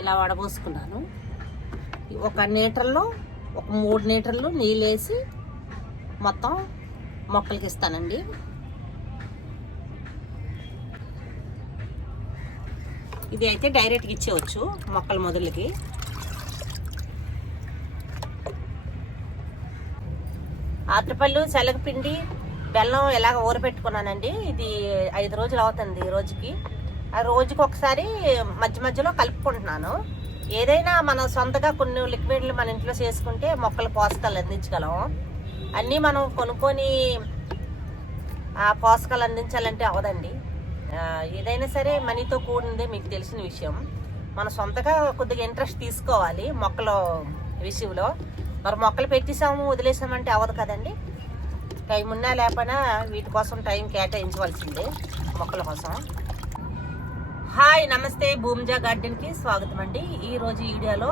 ఇలా వడబోసుకున్నాను. 1 లీటర్లో 3 లీటర్లు నీళ్ళు వేసి మొత్తం మొక్కలకి ఇస్తానండి. ఇది అయితే డైరెక్ట్గా ఇచ్చేయచ్చు మొక్కల మొదలకి. ఆత్రపళ్ళు, శనగపిండి, బెల్లం ఇలాగ ఊరబెట్టుకున్నానండి. ఇది 5 రోజులు అవుతుంది ఈ రోజుకి. ఆ రోజుకి ఒకసారి మధ్య మధ్యలో కలుపుకుంటున్నాను. ఏదైనా మనం సొంతగా కొన్ని లిక్విడ్లు మన ఇంట్లో చేసుకుంటే మొక్కలు పోషకాలు అందించగలం. అన్నీ మనం కొనుక్కొని ఆ పోషకాలు అందించాలంటే అవదండి. ఏదైనా సరే మనీతో కూడిందే మీకు తెలిసిన విషయం. మనం సొంతగా కొద్దిగా ఇంట్రెస్ట్ తీసుకోవాలి మొక్కల విషయంలో. మరి మొక్కలు పెట్టేసాము వదిలేసామంటే అవ్వదు కదండి. టైం ఉన్నా లేకపోయినా వీటి కోసం టైం కేటాయించవలసిందే మొక్కల కోసం. హాయ్, నమస్తే. భూమిజా గార్డెన్కి స్వాగతం అండి. ఈరోజు వీడియోలో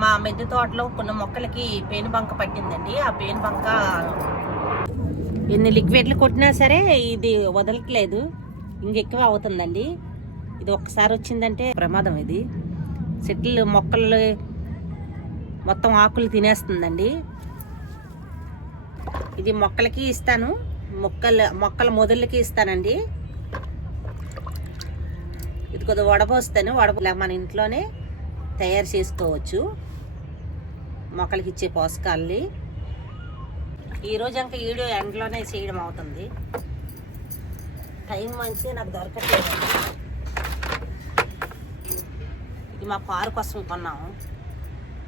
మా మిద్దె తోటలో కొన్ని మొక్కలకి పేనుబంక పట్టిందండి. ఆ పేనుబంక ఎన్ని లిక్విడ్లు కొట్టినా సరే ఇది వదలట్లేదు, ఇంకెక్కువ అవుతుందండి. ఇది ఒక్కసారి వచ్చిందంటే ప్రమాదం. ఇది చెట్లు మొక్కలు మొత్తం ఆకులు తినేస్తుందండి. ఇది మొక్కలకి ఇస్తాను, మొక్కల మొదళ్ళకి ఇస్తానండి. ఇది కొద్దిగా వడబోస్తాను. మన ఇంట్లోనే తయారు చేసుకోవచ్చు మొక్కలకి ఇచ్చే పోషకాలని. ఈరోజు ఇంకా వీడియో ఎండలోనే చేయడం అవుతుంది. టైం మంచి నాకు దొరకట్లేదు. ఇది మా కారు కోసం కొన్నాము.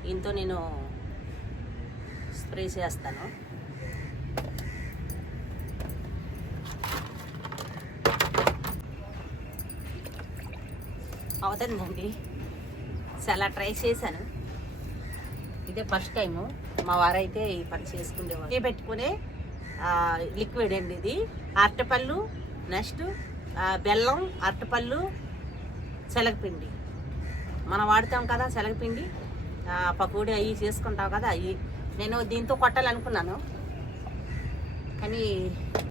దీంతో నేను స్ప్రే చేస్తాను. అవుతుందండి. చాలా ట్రై చేశాను. ఇదే ఫస్ట్ టైము. మా వారైతే ఈ పని చేసుకునేవారు. ఇది పెట్టుకునే లిక్విడ్ అండి. ఇది అరటిపళ్ళు, నెక్స్ట్ బెల్లం, అరటిపళ్ళు, శనగపిండి మనం వాడతాం కదా. శనగపిండి పకోడీ అవి చేసుకుంటాం కదా. అవి నేను దీంతో కొట్టాలనుకున్నాను కానీ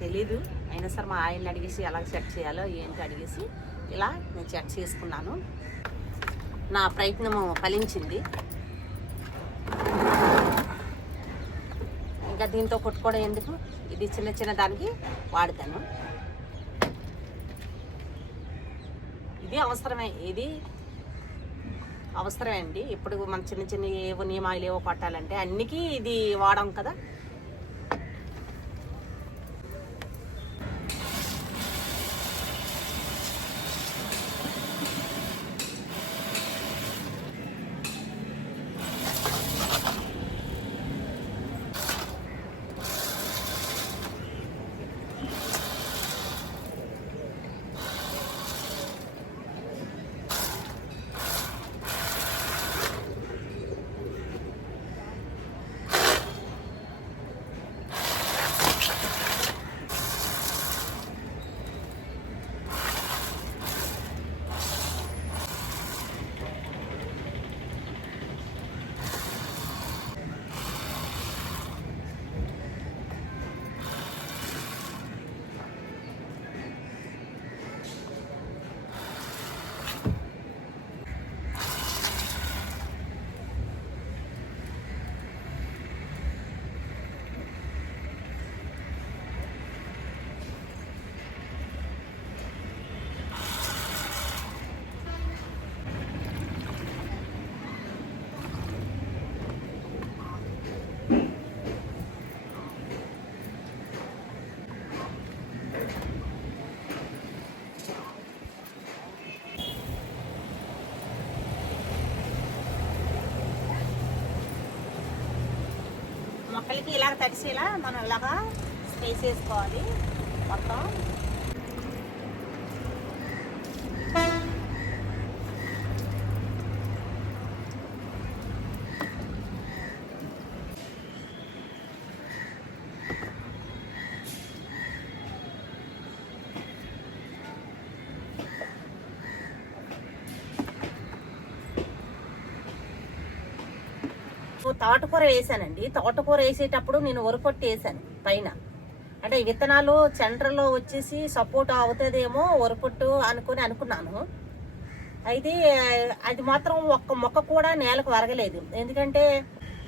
తెలీదు. అయినా సరే మా ఆయన్ని అడిగేసి ఎలా సెట్ చేయాలో ఏంటి అడిగేసి ఇలా నేను సెట్ చేసుకున్నాను. నా ప్రయత్నము ఫలించింది. ఇంకా దీంతో కొట్టుకోవడం ఎందుకు, ఇది చిన్న చిన్న దానికి వాడతాను. ఇది అవసరమే అండి. ఇప్పుడు మన చిన్న చిన్న ఏవో నియమాలు ఏవో కొట్టాలంటే అన్నికీ ఇది వాడాం కదా. మొక్కలకి ఇలాగ తడిసేలా మనం ఇలాగా స్ప్రే చేసుకోవాలి మొత్తం. తోటకూర వేసానండి. తోటకూర వేసేటప్పుడు నేను వరపొట్టు వేసాను పైన. అంటే విత్తనాలు సెంటర్లో వచ్చేసి సపోర్ట్ అవుతుందేమో వరపొట్టు అనుకున్నాను. అయితే అది మాత్రం ఒక్క మొక్క కూడా నేలకు వరగలేదు. ఎందుకంటే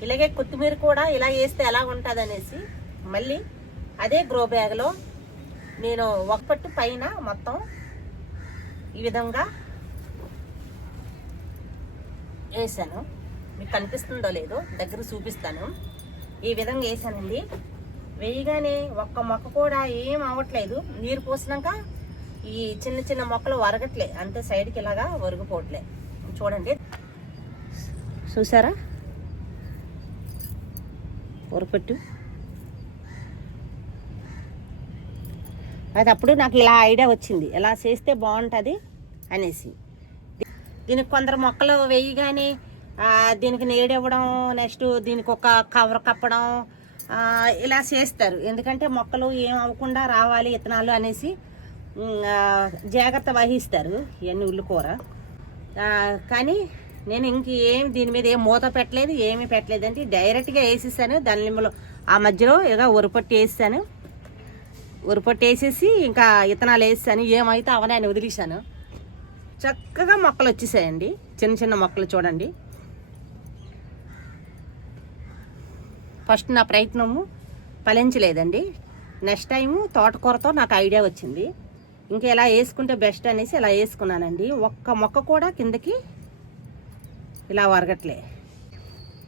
ఇలాగే కొత్తిమీర కూడా ఇలా వేస్తే ఎలా ఉంటుంది అనేసి మళ్ళీ అదే గ్రో బ్యాగ్లో నేను ఒక పట్టు పైన మొత్తం ఈ విధంగా వేసాను. మీకు కనిపిస్తుందో లేదో దగ్గర చూపిస్తాను. ఈ విధంగా వేసానండి. వేయగానే ఒక్క మొక్క కూడా ఏం అవ్వట్లేదు. నీరు పోసినాక ఈ చిన్న చిన్న మొక్కలు వరగట్లే, అంతే సైడ్కి ఇలాగా వరిగిపోవట్లే. చూడండి, చూసారా వరపట్టు. అది అప్పుడు నాకు ఇలా ఐడియా వచ్చింది, ఎలా చేస్తే బాగుంటుంది అనేసి. దీనికి కొందరు మొక్కలు వేయగానే దీనికి నీడివ్వడం, నెక్స్ట్ దీనికి ఒక కవర్ కప్పడం ఇలా చేస్తారు. ఎందుకంటే మొక్కలు ఏం అవ్వకుండా రావాలి విత్తనాలు అనేసి జాగ్రత్త వహిస్తారు. ఇవన్నీ ఉల్లికూర. కానీ నేను ఇంకేం దీని మీద ఏం మూత పెట్టలేదు, ఏమీ పెట్టలేదు. అంటే డైరెక్ట్గా వేసేసాను. దానిలో ఆ మధ్యలో ఇక ఉరపట్టు వేసాను. ఉరపట్టు వేసేసి ఇంకా విత్తనాలు వేసాను. ఏమైతే అవనే అని వదిలేసాను. చక్కగా మొక్కలు వచ్చేసాయండి. చిన్న చిన్న మొక్కలు చూడండి. ఫస్ట్ నా ప్రయత్నము ఫలించలేదండి. నెక్స్ట్ టైము తోటకూరతో నాకు ఐడియా వచ్చింది. ఇంకా ఎలా వేసుకుంటే బెస్ట్ అనేసి ఇలా వేసుకున్నానండి. ఒక్క మొక్క కూడా కిందకి ఇలా వరగట్లే.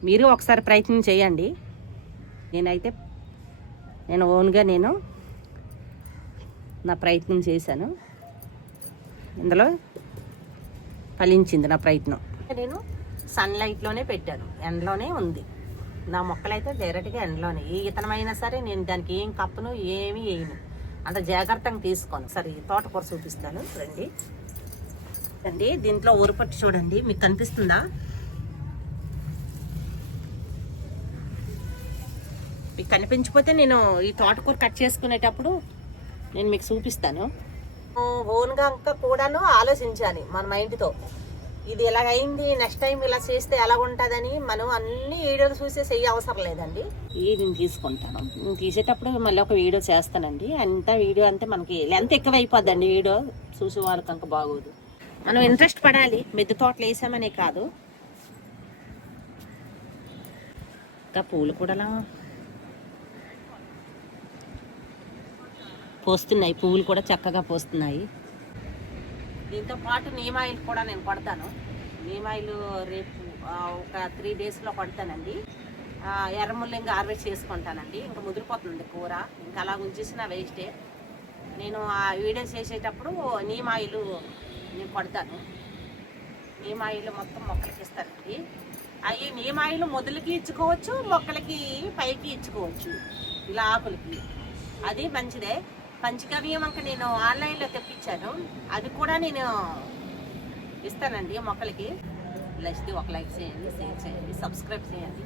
మీరు ఒకసారి ప్రయత్నం చేయండి. నేను ఓన్గా నా ప్రయత్నం చేశాను. ఇందులో ఫలించింది నా ప్రయత్నం. నేను సన్లైట్లోనే పెట్టాను, ఎండలోనే ఉంది. నా మొక్కలైతే డైరెక్ట్గా ఎండలోనే. ఏ ఇతనమైనా సరే నేను దానికి ఏం కప్పను, ఏమీ వేయను. అంత జాగ్రత్తగా తీసుకోను. సరే తోటకూర చూపిస్తాను రండి. అండి దీంట్లో ఊరపట్టు చూడండి, మీకు కనిపిస్తుందా? మీకు కనిపించకపోతే నేను ఈ తోటకూర కట్ చేసుకునేటప్పుడు నేను మీకు చూపిస్తాను. ఓన్గా ఇంకా కూడాను ఆలోచించాలి మన మైండ్తో. ఇది ఎలాగైంది, నెక్స్ట్ టైం ఇలా చేస్తే ఎలా ఉంటుందని మనం అన్ని వీడియోలు చూసే చెయ్యి అవసరం లేదండి. నేను తీసుకుంటాను. నేను తీసేటప్పుడు మళ్ళీ ఒక వీడియో చేస్తానండి. వీడియో అంటే మనకి లెంత్ ఎక్కువ అయిపోద్దండి. వీడియో చూసే వాళ్ళకి అంక బాగోదు. మనం ఇంట్రెస్ట్ పడాలి. మిద్దె తోటలు వేసామనే కాదు, ఇంకా పూలు కూడా పోస్తున్నాయి. పువ్వులు కూడా చక్కగా పోస్తున్నాయి. దీంతో పాటు నీమ్ ఆయిల్ కూడా నేను కొడతాను. నీమ్ ఆయిల్ రేపు ఒక 3 డేస్లో కొడతానండి. ఎర్రముళ్ళు ఇంకా హార్వెస్ట్ చేసుకుంటానండి. ఇంకా ముదిరిపోతుంది కూర, ఇంకా అలా ఉంచేసిన వేస్టే. నేను ఆ వీడియో చేసేటప్పుడు నీమ్ ఆయిల్ నేను కొడతాను. నీమ్ ఆయిల్ మొత్తం మొక్కలకి ఇస్తానండి. అవి నీమ్ ఆయిల్ మొదలకి ఇచ్చుకోవచ్చు, మొక్కలకి పైకి ఇచ్చుకోవచ్చు, ఇలా ఆకులకి. అది మంచిదే. పంచగవ్యం అంక నేను ఆన్లైన్లో తెప్పించాను. అది కూడా నేను ఇస్తానండి మొక్కలకి. ఇలా ఇస్తే ఒక లైక్ చేయండి, షేర్ చేయండి, సబ్స్క్రైబ్ చేయండి.